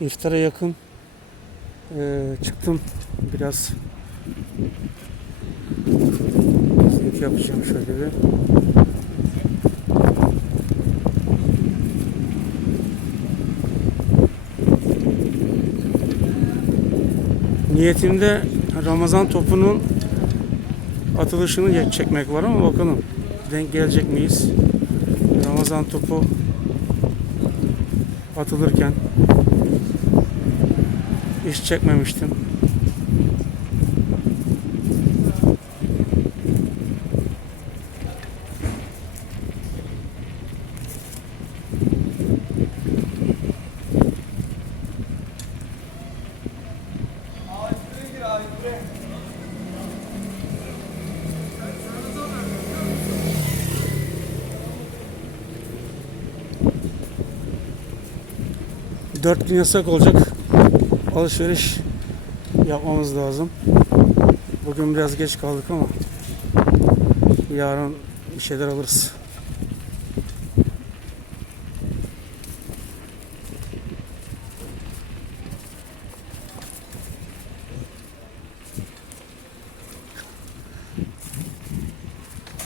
İftara yakın Ee, çıktım biraz Zevk yapacağım şöyle bir. Niyetimde Ramazan topunun atılışını çekmek var ama bakalım denk gelecek miyiz? Ramazan topu atılırken hiç çekmemiştim. Dört gün yasak olacak. Alışveriş yapmamız lazım. Bugün biraz geç kaldık ama yarın bir şeyler alırız.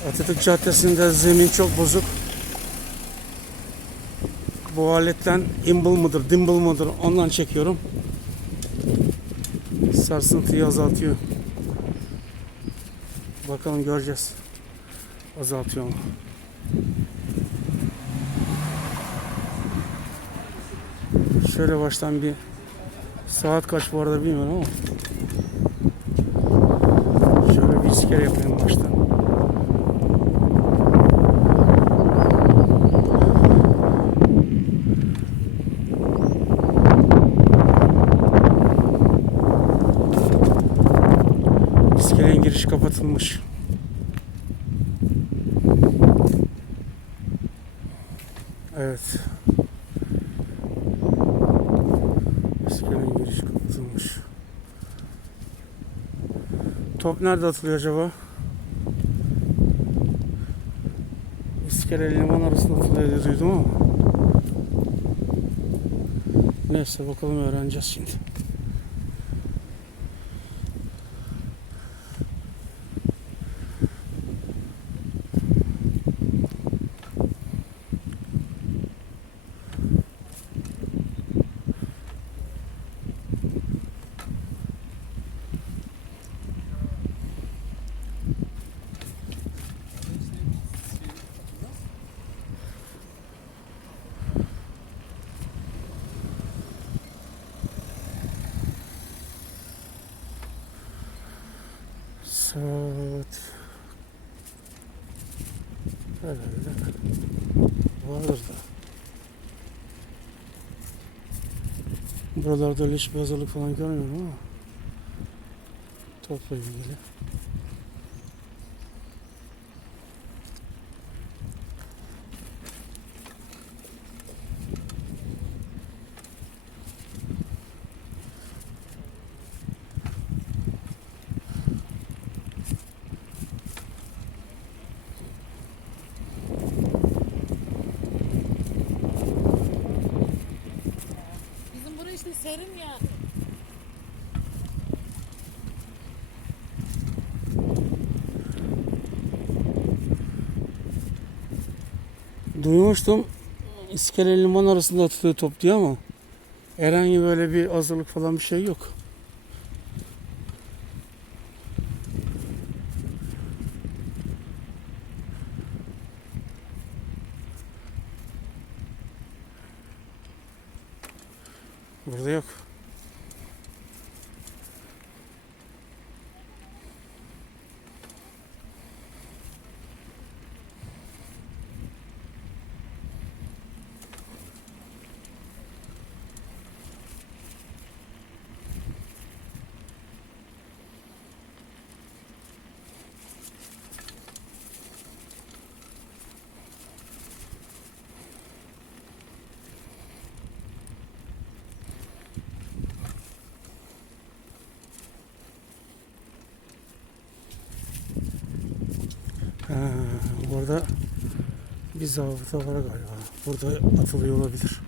Atatürk Caddesi'nde zemin çok bozuk. Bu aletten imbal mıdır, dimbal mıdır ondan çekiyorum. Sarsıntıyı azaltıyor. Bakalım göreceğiz. Azaltıyor mu? Şöyle baştan bir saat kaç bu arada bilmiyorum ama şöyle bir iskele yapayım nerede atılıyor acaba? İskele liman arasında atılıyor diye duydum ama. Neyse bakalım öğreneceğiz şimdi. Saat herhalde vardır da. Buralarda öyle hiçbir hazırlık falan görmüyorum ama topla ilgili. Serin ya. Duymuştum İskele liman arasında atılıyor top diye ama herhangi böyle bir hazırlık falan bir şey yok. Burada yok. Bu arada bir zabıta var galiba. Burada atılıyor olabilir.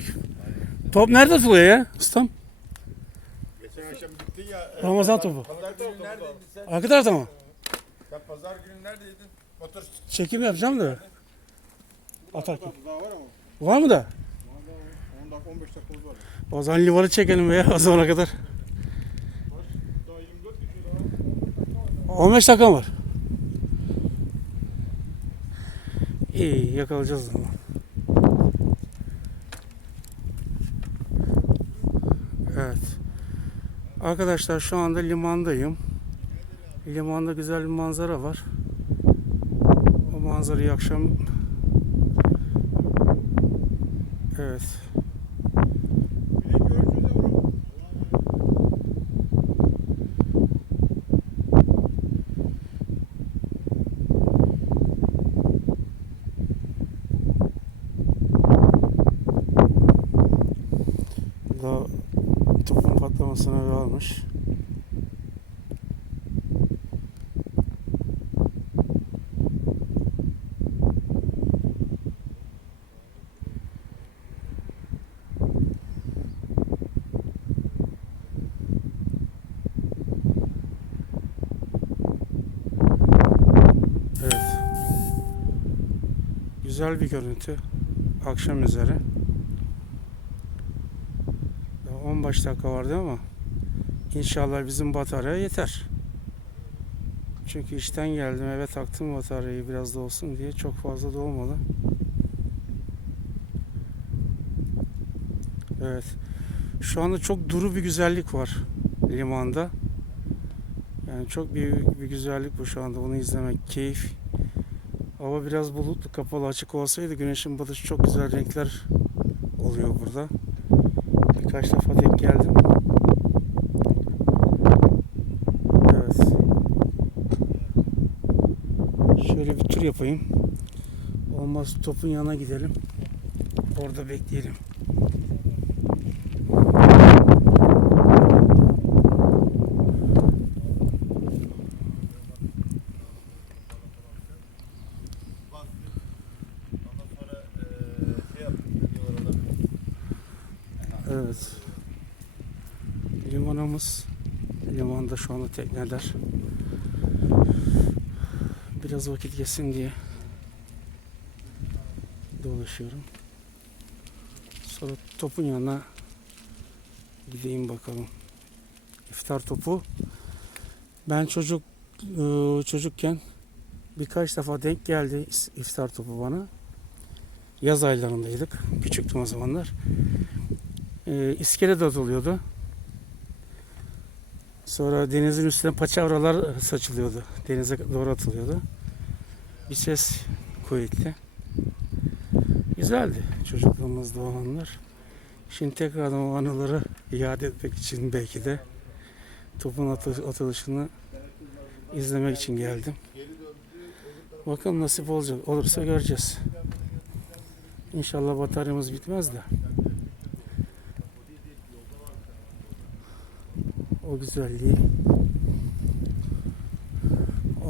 Selamünaleyküm. Top nerede atılıyor ya ustam? Geçen akşam gittin ya. e, Ramazan topu. Pazar günü neredeydin sen? Arka tarafta mı? Sen pazar günü neredeydin? Motor Çekim yapacağım da. Atarken. daha var ama. Var mı da? 10 dakika 15 dakikamız var. O zaman livarı çekelim be ya o zamana kadar. Daha 24 geçiyor daha. 15 dakika var. İyi yakalayacağız ama. Evet. Arkadaşlar şu anda limandayım. Limanda güzel bir manzara var. O manzarayı akşam Evet. Bir de görüşürüz yavrum. Daha patlamasına varmış. Evet. Güzel bir görüntü. Akşam üzeri. Daha 15 dakika vardı ama inşallah bizim batarya yeter. Çünkü işten geldim eve taktım bataryayı biraz da olsun diye çok fazla da olmadı. Evet. Şu anda çok duru bir güzellik var limanda. Yani çok büyük bir güzellik bu şu anda. Bunu izlemek keyif. Hava biraz bulutlu, kapalı, açık olsaydı güneşin batışı çok güzel renkler oluyor burada. Birkaç defa denk geldim. Evet. Şöyle bir tur yapayım. Olmaz topun yanına gidelim. Orada bekleyelim. Evet. Limanımız. Limanda şu anda tekneler. Biraz vakit geçsin diye dolaşıyorum. Sonra topun yanına gideyim bakalım. İftar topu. Ben çocuk e, çocukken birkaç defa denk geldi iftar topu bana. Yaz aylarındaydık. Küçüktüm o zamanlar e, iskele de atılıyordu. Sonra denizin üstüne paçavralar saçılıyordu. Denize doğru atılıyordu. Bir ses kuvvetli. Güzeldi çocukluğumuzda o anlar. Şimdi tekrardan o anıları iade etmek için belki de topun atı- atılışını izlemek için geldim. Bakalım nasip olacak. Olursa göreceğiz. İnşallah bataryamız bitmez de. o güzelliği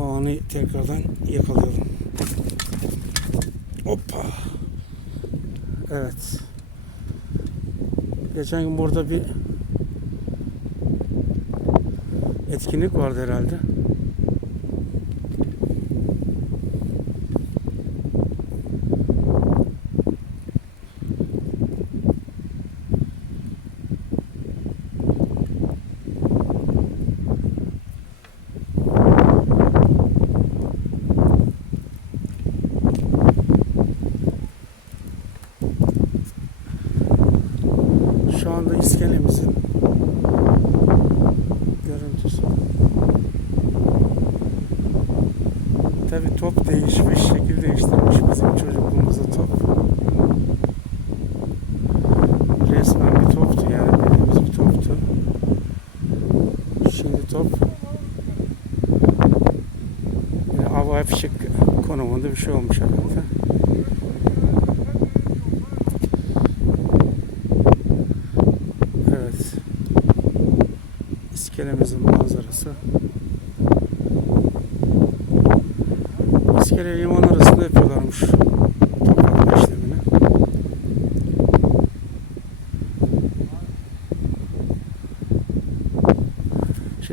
o anı tekrardan yakalayalım. Hoppa. Evet. Geçen gün burada bir etkinlik vardı herhalde. Şimdi top ee, yani avaya fişek konumunda bir şey olmuş herhalde.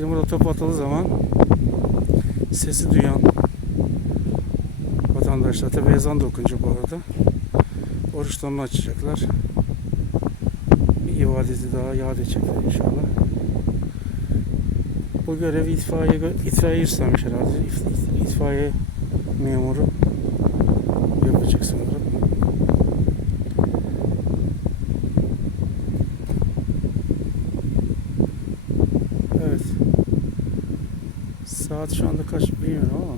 Şimdi burada top atıldığı zaman sesi duyan vatandaşlar tabi ezan da okunacak bu arada oruçlarını açacaklar. Bir ibadeti daha yad edecekler inşallah. Bu görevi itfaiye, itfaiye üstlenmiş herhalde. İt- it- itfaiye memuru yapacak sanırım evet Saat şu anda kaç bilmiyorum ama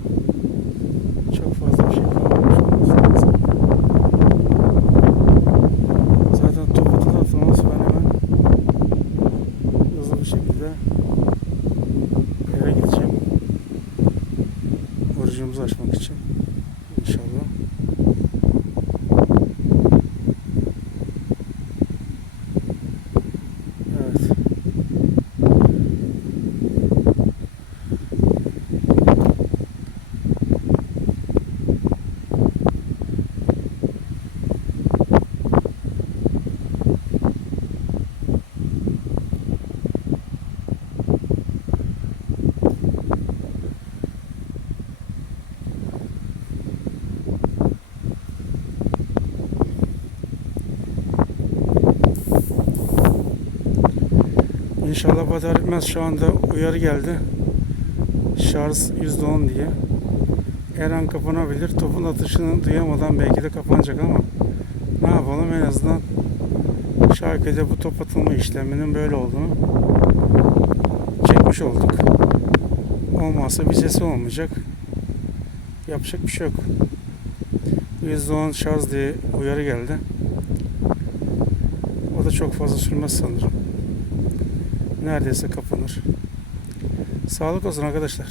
çok fazla bir şey kalmamış olması lazım. Zaten top atılı atılmaz ben hemen hızlı bir şekilde eve gideceğim. Orucumuzu açmak için inşallah. Evet. İnşallah batar etmez şu anda uyarı geldi. Şarj %10 diye. Her an kapanabilir. Topun atışını duyamadan belki de kapanacak ama ne yapalım en azından Şarkıda bu top atılma işleminin böyle olduğunu çekmiş olduk. Olmazsa vizesi olmayacak. Yapacak bir şey yok. %10 şarj diye uyarı geldi. O da çok fazla sürmez sanırım. Neredeyse kapanır. Sağlık olsun arkadaşlar.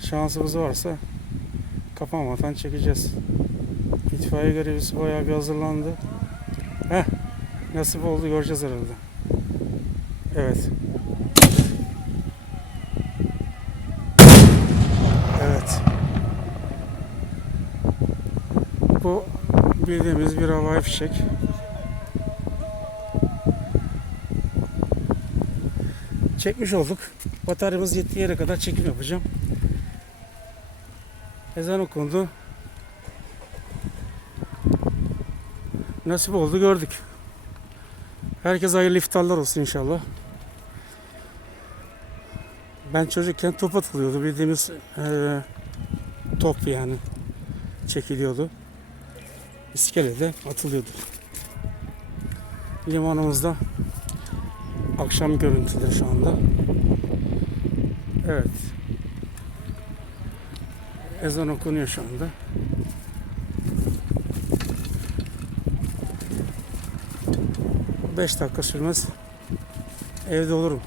Şansımız varsa kapanmadan çekeceğiz. İtfaiye görevlisi bayağı bir hazırlandı. Heh, nasip oldu göreceğiz herhalde. Evet. Bu bildiğimiz bir havai fişek. Çekmiş olduk. Bataryamız yettiği yere kadar çekim yapacağım. Ezan okundu. Nasip oldu gördük. Herkes hayırlı iftarlar olsun inşallah. Ben çocukken top atılıyordu bildiğimiz eee, top yani çekiliyordu. İskelede atılıyordu. Limanımızda akşam görüntüleri şu anda. Evet. Ezan okunuyor şu anda. Beş dakika sürmez. Evde olurum.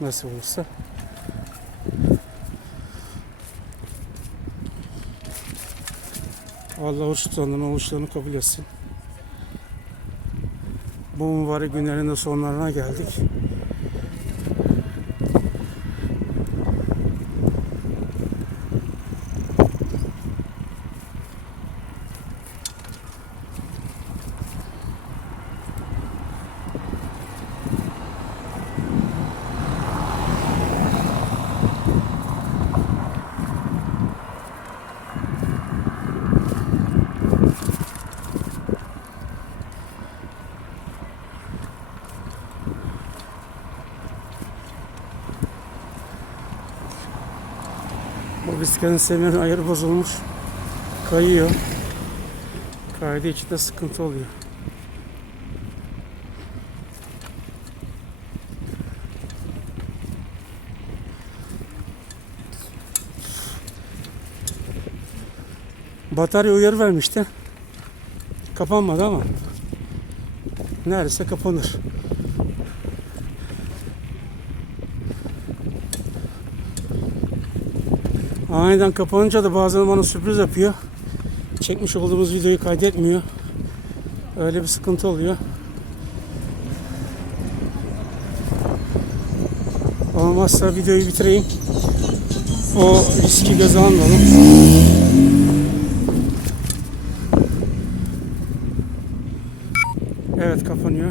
Nasıl olursa. Allah oruç tutanların oruçlarını kabul etsin. Bu mübarek günlerin de sonlarına geldik. Bisikletin semerin ayarı bozulmuş. Kayıyor. Kaydığı için de sıkıntı oluyor. Batarya uyarı vermişti. Kapanmadı ama neredeyse kapanır. Aniden kapanınca da bazen bana sürpriz yapıyor. Çekmiş olduğumuz videoyu kaydetmiyor. Öyle bir sıkıntı oluyor. Olmazsa videoyu bitireyim. O riski göze almayalım. Evet kapanıyor.